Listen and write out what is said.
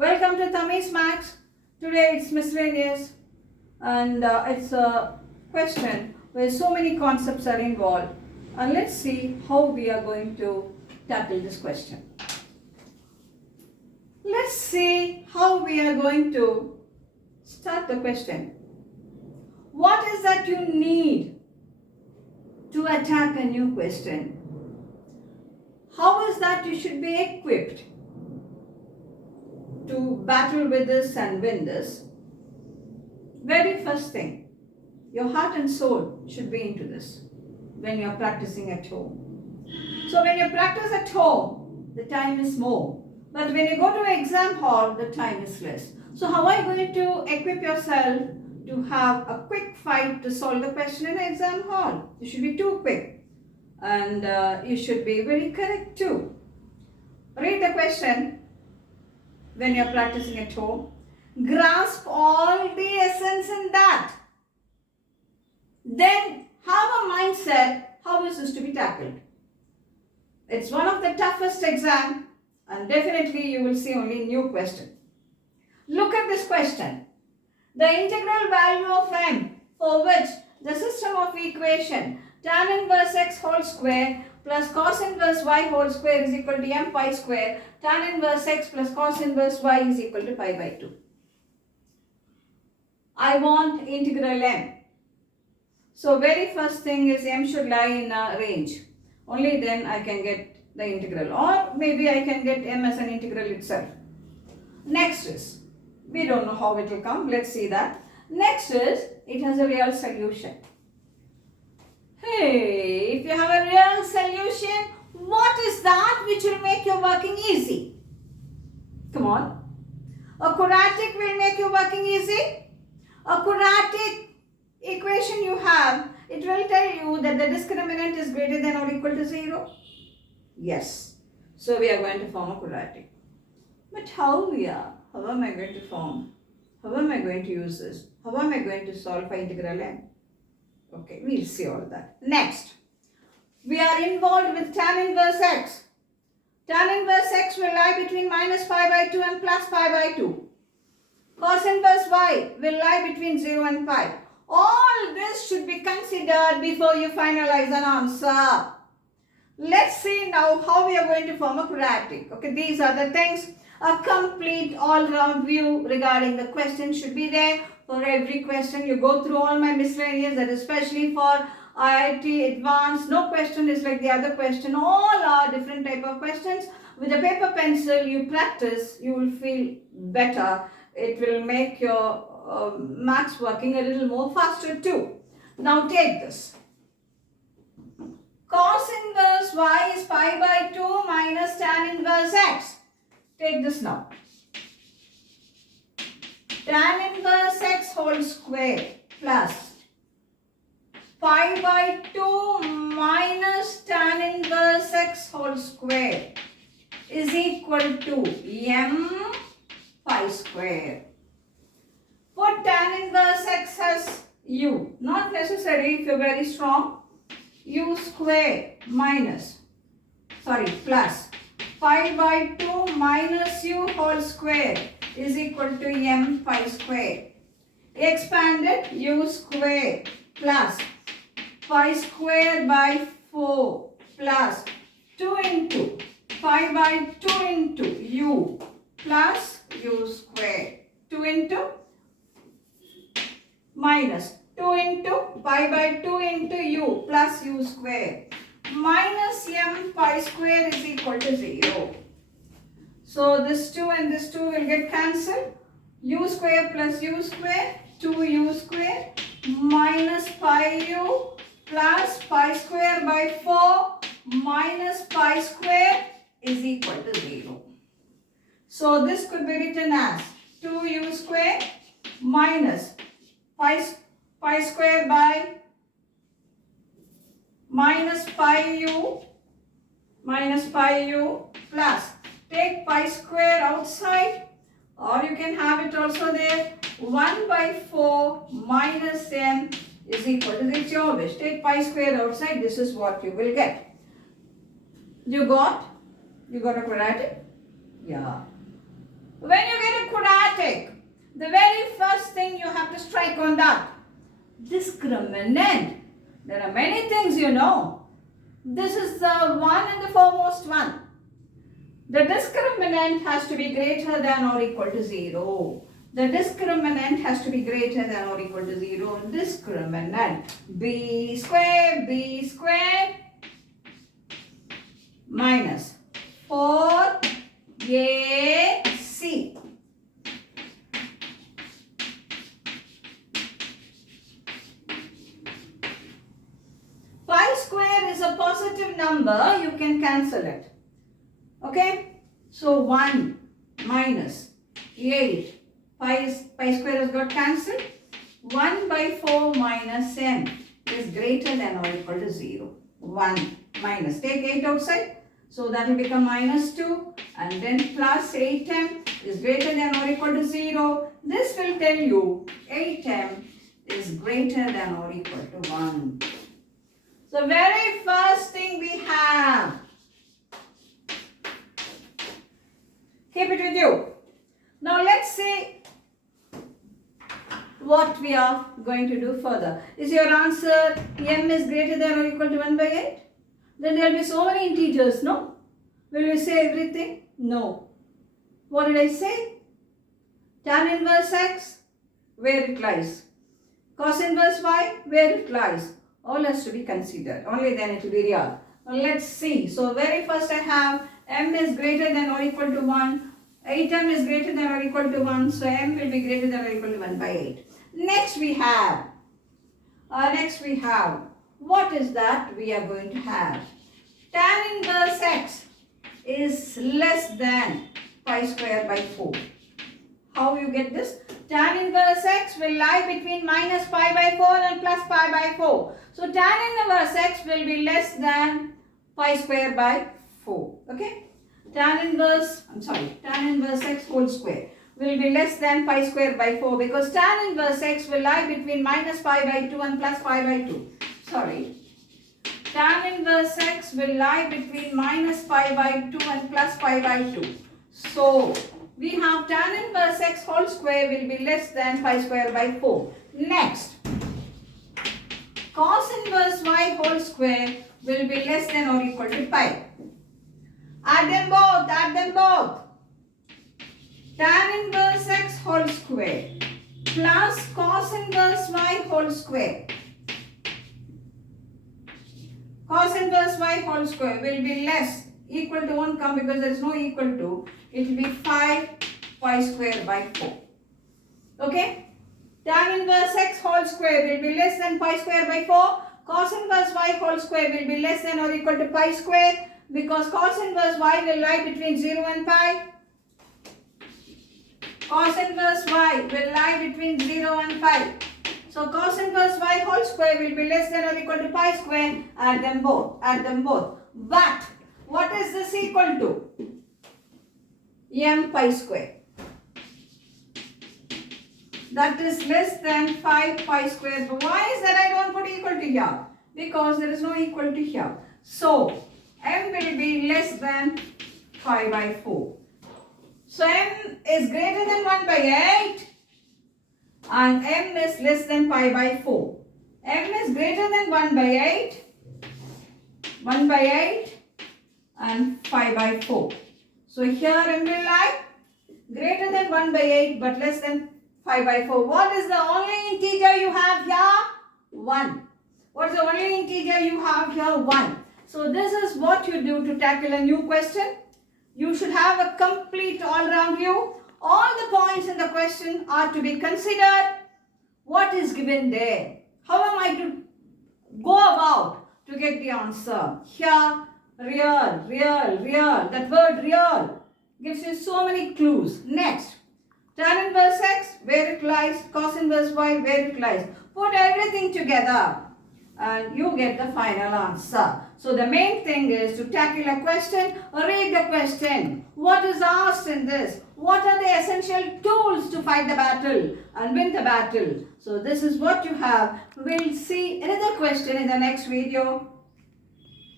Welcome to Tammy's Max. Today it's miscellaneous and it's a question where so many concepts are involved. And let's see how we are going to tackle this question. Let's see how we are going to start the question. What is that you need to attack a new question? How is that you should be equipped to battle with this and win this? Very first thing, your heart and soul should be into this when you are practicing at home. So when you practice at home, the time is more. But when you go to an exam hall, the time is less. So how are you going to equip yourself to have a quick fight to solve the question in an exam hall? You should be too quick. And you should be very correct too. Read the question when you are practicing at home. Grasp all the essence in that. Then have a mindset how is this to be tackled. It's one of the toughest exams and definitely you will see only new question. Look at this question. The integral value of m for which the system of equation tan inverse x whole square plus cos inverse y whole square is equal to m pi square, tan inverse x plus cos inverse y is equal to pi by 2. I want integral m. So very first thing is m should lie in a range. Only then I can get the integral, or maybe I can get m as an integral itself. Next is, we don't know how it will come. Let's see that. Next is, it has a real solution. Hey, if you have a real solution, what is that which will make your working easy? Come on. A quadratic will make your working easy. A quadratic equation you have, it will tell you that the discriminant is greater than or equal to 0. Yes. So we are going to form a quadratic. But how am I going to form? How am I going to use this? How am I going to solve for integral m? Okay, we'll see all that. Next, we are involved with tan inverse x. Tan inverse x will lie between minus pi by 2 and plus pi by 2. Cos inverse y will lie between 0 and pi. All this should be considered before you finalize an answer. Let's see now how we are going to form a quadratic. Okay, these are the things. A complete all-round view regarding the question should be there. For every question, you go through all my miscellaneous, that is especially for IIT Advanced. No question is like the other question. All are different type of questions. With a paper pencil, you practice, you will feel better. It will make your maths working a little more faster too. Now take this. Cos inverse y is pi by 2 minus tan inverse x. Take this now. Tan inverse x whole square plus pi by 2 minus tan inverse x whole square is equal to m pi square. Put tan inverse x as u. Not necessary if you are very strong. U square plus pi by 2 minus u whole square is equal to m pi square. Expanded u square plus pi square by 4 plus 2 into pi by 2 into u plus u square. 2 into minus 2 into pi by 2 into u plus u square minus m pi square is equal to 0. So this 2 and this 2 will get cancelled. U square plus u square, 2u square minus pi u plus pi square by 4 minus pi square is equal to 0. So this could be written as 2u square minus pi square by minus pi u plus, take pi square outside, or you can have it also there, 1 by 4 minus m is equal to, it's your wish. Take pi square outside, this is what you will get. You got a quadratic? Yeah. When you get The very first thing you have to strike on that. Discriminant. There are many things you know. This is the one and the foremost one. The discriminant has to be greater than or equal to 0. The discriminant has to be greater than or equal to 0. Discriminant. B square minus 4AC. Pi square is a positive number. You can cancel it. Okay? So 1 minus 8. Pi square has got cancelled. 1 by 4 minus m is greater than or equal to 0. 1 minus. Take 8 outside. So that will become minus 2. And then plus 8m is greater than or equal to 0. This will tell you 8m is greater than or equal to 1. So very first thing we have. Keep it with you. Now let's see what we are going to do further. Is your answer m is greater than or equal to 1 by 8? Then there will be so many integers, no? Will you say everything? No. What did I say? Tan inverse x, where it lies. Cos inverse y, where it lies. All has to be considered. Only then it will be real. Now let's see. So very first I have m is greater than or equal to 1. 8m is greater than or equal to 1. So m will be greater than or equal to 1 by 8. Next we have. What is that we are going to have? Tan inverse x is less than pi square by 4. How you get this? Tan inverse x will lie between minus pi by 4 and plus pi by 4. So tan inverse x will be less than pi square by 4. Okay? Tan inverse x whole square will be less than pi square by 4 because tan inverse x will lie between minus pi by 2 and plus pi by 2. Tan inverse x will lie between minus pi by 2 and plus pi by 2. So, we have tan inverse x whole square will be less than pi square by 4. Next, cos inverse y whole square will be less than or equal to pi. Add them both. Tan inverse x whole square plus cos inverse y whole square. Cos inverse y whole square will be less. Equal to won't come because there is no equal to. It will be 5 pi square by 4. Okay? Tan inverse x whole square will be less than pi square by 4. Cos inverse y whole square will be less than or equal to pi square because cos inverse y will lie between 0 and pi. Cos inverse y will lie between 0 and pi. So cos inverse y whole square will be less than or equal to pi square. Add them both. But what is this equal to? M pi square. That is less than 5 pi square. But why is that I don't put equal to here? Because there is no equal to here. So m will be less than 5 by 4. So m is greater than 1 by 8 and m is less than pi by 4. M is greater than 1 by 8 and 5 by 4. So here m will lie greater than 1 by 8 but less than 5 by 4. What is the only integer you have here? 1. What is the only integer you have here? 1. So this is what you do to tackle a new question. You should have a complete all-round view. All the points in the question are to be considered. What is given there? How am I to go about to get the answer? Here, real. That word real gives you so many clues. Next, tan inverse x, where it lies, cos inverse y, where it lies. Put everything together and you get the final answer. So the main thing is to tackle a question, read the question. What is asked in this? What are the essential tools to fight the battle and win the battle? So this is what you have. We'll see another question in the next video.